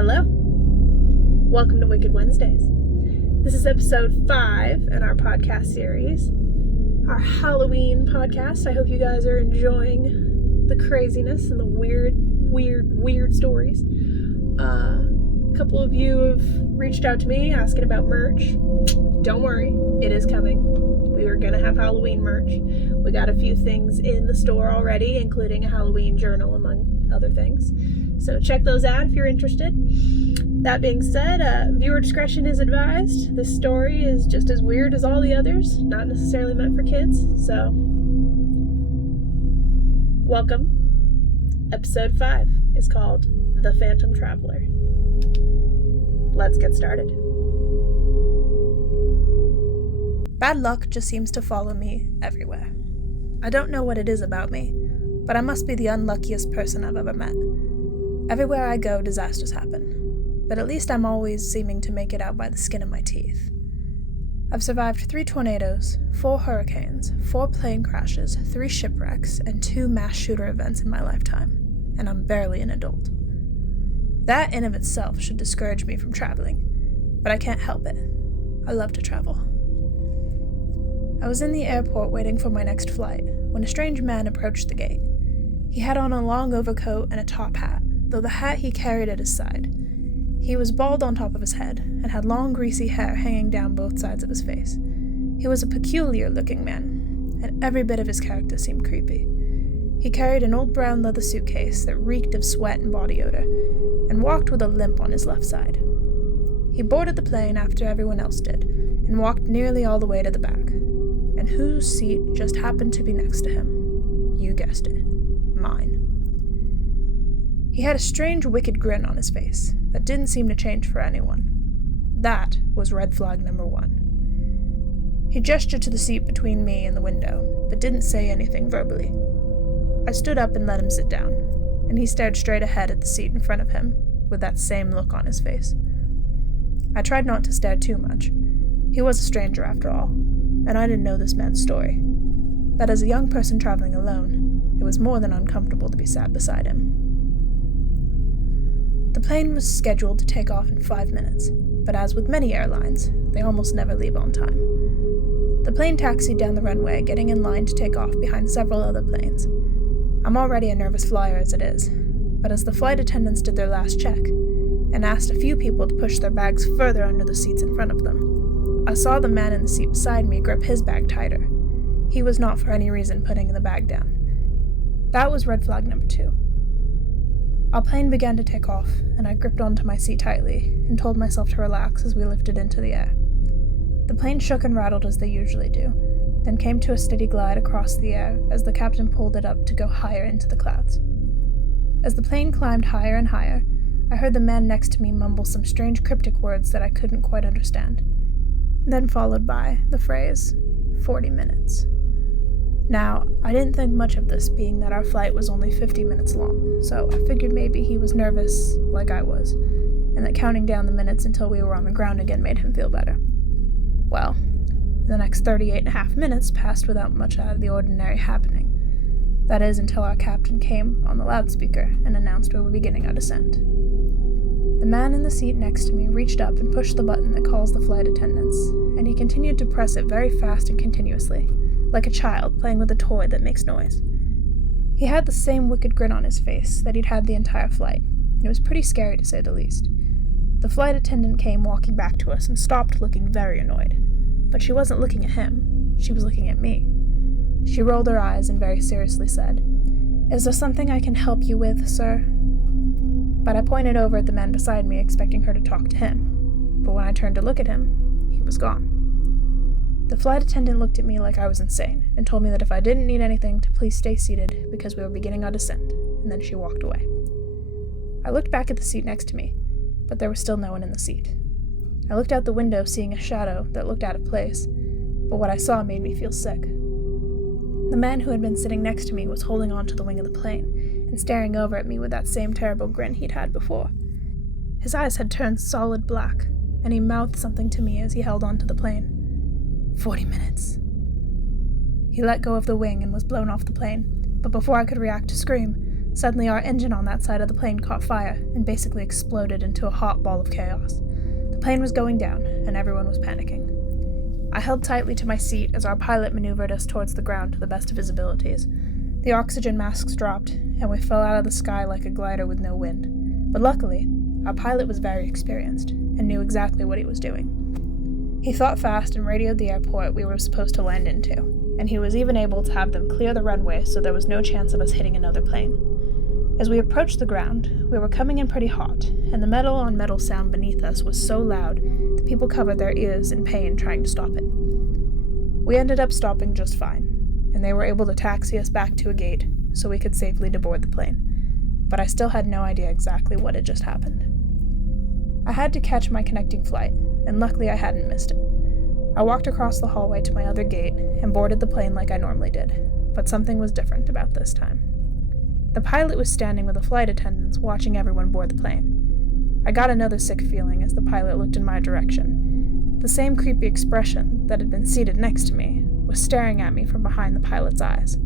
Hello. Welcome to Wicked Wednesdays. This is episode 5 in our podcast series, our Halloween podcast. I hope you guys are enjoying the craziness and the weird stories. A couple of you have reached out to me asking about merch. Don't worry, it is coming. We are going to have Halloween merch. We got a few things in the store already, including a Halloween journal, among other things. So check those out if you're interested. That being said, viewer discretion is advised. This story is just as weird as all the others, not necessarily meant for kids. So, welcome. Episode 5 is called The Phantom Traveler. Let's get started. Bad luck just seems to follow me everywhere. I don't know what it is about me, but I must be the unluckiest person I've ever met. Everywhere I go, disasters happen, but at least I'm always seeming to make it out by the skin of my teeth. I've survived 3 tornadoes, 4 hurricanes, 4 plane crashes, 3 shipwrecks, and 2 mass shooter events in my lifetime, and I'm barely an adult. That in of itself should discourage me from traveling, but I can't help it. I love to travel. I was in the airport waiting for my next flight when a strange man approached the gate. He had on a long overcoat and a top hat, though the hat he carried at his side. He was bald on top of his head and had long greasy hair hanging down both sides of his face. He was a peculiar-looking man, and every bit of his character seemed creepy. He carried an old brown leather suitcase that reeked of sweat and body odor, and walked with a limp on his left side. He boarded the plane after everyone else did, and walked nearly all the way to the back. And whose seat just happened to be next to him? You guessed it. Mine. He had a strange, wicked grin on his face that didn't seem to change for anyone. That was red flag number 1. He gestured to the seat between me and the window, but didn't say anything verbally. I stood up and let him sit down, and he stared straight ahead at the seat in front of him, with that same look on his face. I tried not to stare too much. He was a stranger after all, and I didn't know this man's story. But as a young person traveling alone, it was more than uncomfortable to be sat beside him. The plane was scheduled to take off in 5 minutes, but as with many airlines, they almost never leave on time. The plane taxied down the runway, getting in line to take off behind several other planes. I'm already a nervous flyer as it is, but as the flight attendants did their last check, and asked a few people to push their bags further under the seats in front of them, I saw the man in the seat beside me grip his bag tighter. He was not for any reason putting the bag down. That was red flag number 2. Our plane began to take off, and I gripped onto my seat tightly and told myself to relax as we lifted into the air. The plane shook and rattled as they usually do, then came to a steady glide across the air as the captain pulled it up to go higher into the clouds. As the plane climbed higher and higher, I heard the man next to me mumble some strange cryptic words that I couldn't quite understand, then followed by the phrase, 40 minutes. Now, I didn't think much of this, being that our flight was only 50 minutes long, so I figured maybe he was nervous, like I was, and that counting down the minutes until we were on the ground again made him feel better. Well, the next 38.5 minutes passed without much out of the ordinary happening. That is, until our captain came on the loudspeaker and announced we were beginning our descent. The man in the seat next to me reached up and pushed the button that calls the flight attendants, and he continued to press it very fast and continuously, like a child playing with a toy that makes noise. He had the same wicked grin on his face that he'd had the entire flight, and it was pretty scary to say the least. The flight attendant came walking back to us and stopped looking very annoyed. But she wasn't looking at him, she was looking at me. She rolled her eyes and very seriously said, "Is there something I can help you with, sir?" But I pointed over at the man beside me, expecting her to talk to him. But when I turned to look at him, he was gone. The flight attendant looked at me like I was insane, and told me that if I didn't need anything to please stay seated because we were beginning our descent, and then she walked away. I looked back at the seat next to me, but there was still no one in the seat. I looked out the window, seeing a shadow that looked out of place, but what I saw made me feel sick. The man who had been sitting next to me was holding on to the wing of the plane, and staring over at me with that same terrible grin he'd had before. His eyes had turned solid black, and he mouthed something to me as he held on to the plane. 40 minutes. He let go of the wing and was blown off the plane, but before I could react to scream, Suddenly, our engine on that side of the plane caught fire and basically exploded into a hot ball of chaos. The plane was going down, and everyone was panicking. I held tightly to my seat as our pilot maneuvered us towards the ground to the best of his abilities. The oxygen masks dropped, and we fell out of the sky like a glider with no wind. But luckily, our pilot was very experienced and knew exactly what he was doing. He thought fast and radioed the airport we were supposed to land into, and he was even able to have them clear the runway so there was no chance of us hitting another plane. As we approached the ground, we were coming in pretty hot, and the metal-on-metal sound beneath us was so loud that people covered their ears in pain trying to stop it. We ended up stopping just fine, and they were able to taxi us back to a gate so we could safely deboard the plane, but I still had no idea exactly what had just happened. I had to catch my connecting flight, and luckily I hadn't missed it. I walked across the hallway to my other gate and boarded the plane like I normally did, but something was different about this time. The pilot was standing with the flight attendants watching everyone board the plane. I got another sick feeling as the pilot looked in my direction. The same creepy expression that had been seated next to me was staring at me from behind the pilot's eyes.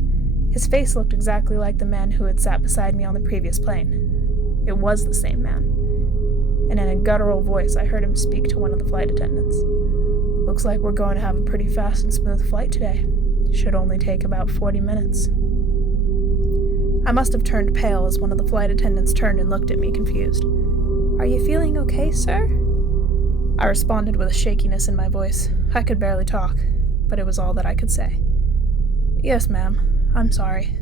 His face looked exactly like the man who had sat beside me on the previous plane. It was the same man. And in a guttural voice, I heard him speak to one of the flight attendants. "Looks like we're going to have a pretty fast and smooth flight today. Should only take about 40 minutes. I must have turned pale as one of the flight attendants turned and looked at me confused. "Are you feeling okay, sir?" I responded with a shakiness in my voice. I could barely talk, but it was all that I could say. "Yes, ma'am. I'm sorry.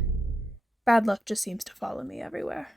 Bad luck just seems to follow me everywhere."